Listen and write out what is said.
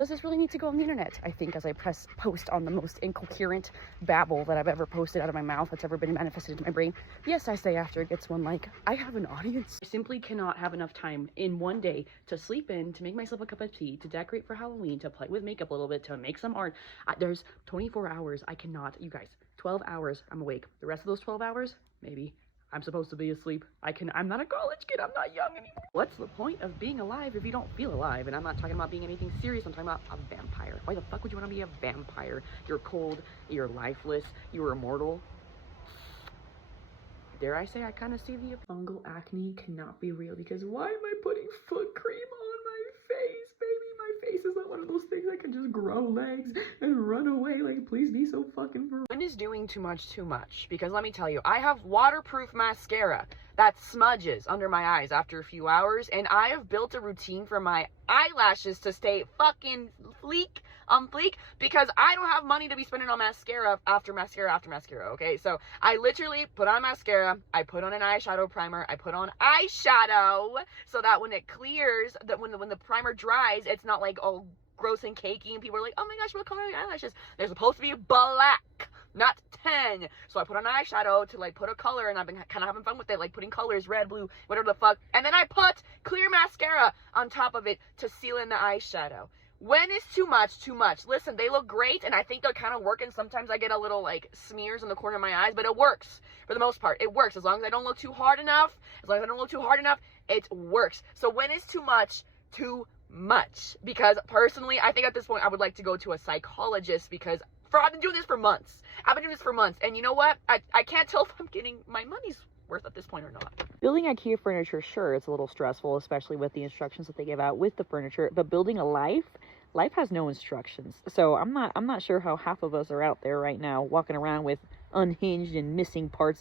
Does this really need to go on the internet? I think as I press post on the most incoherent babble that I've ever posted out of my mouth that's ever been manifested into my brain. Yes, I say after it gets one like, I have an audience. I simply cannot have enough time in one day to sleep in, to make myself a cup of tea, to decorate for Halloween, to play with makeup a little bit, to make some art. There's 24 hours. I cannot, you guys, 12 hours I'm awake. The rest of those 12 hours, maybe I'm supposed to be asleep. I'm not a college kid. I'm not young anymore. What's the point of being alive if you don't feel alive? And I'm not talking about being anything serious. I'm talking about a vampire. Why the fuck would you want to be a vampire? You're cold. You're lifeless. You're immortal. Dare I say I kind of see the fungal acne cannot be real, because why am I putting foot cream on my face, baby? My face is not one of those things that can just grow legs and run away. Like, please be so fucking for real. When is doing too much? Because let me tell you, I have waterproof mascara that smudges under my eyes after a few hours, and I have built a routine for my eyelashes to stay fucking on fleek, because I don't have money to be spending on mascara after mascara after mascara, okay? So I literally put on mascara, I put on an eyeshadow primer, I put on eyeshadow so that when it clears, that when the primer dries, it's not like all gross and cakey and people are like, oh my gosh, what color are your eyelashes? They're supposed to be black, not 10. So I put on eyeshadow to like put a color, and I've been kind of having fun with it, like putting colors, red, blue, whatever the fuck. And then I put clear mascara on top of it to seal in the eyeshadow. When is too much? Listen, they look great, and I think they're kind of working. Sometimes I get a little like smears on the corner of my eyes, but it works for the most part. It works as long as I don't look too hard enough. It works. So when is too much? Too much. Because personally, I think at this point I would like to go to a psychologist, because I've been doing this for months. And you know what? I can't tell if I'm getting my money's worth at this point or not. Building IKEA furniture, sure, it's a little stressful, especially with the instructions that they give out with the furniture, but building a life has no instructions. So I'm not sure how half of us are out there right now walking around with unhinged and missing parts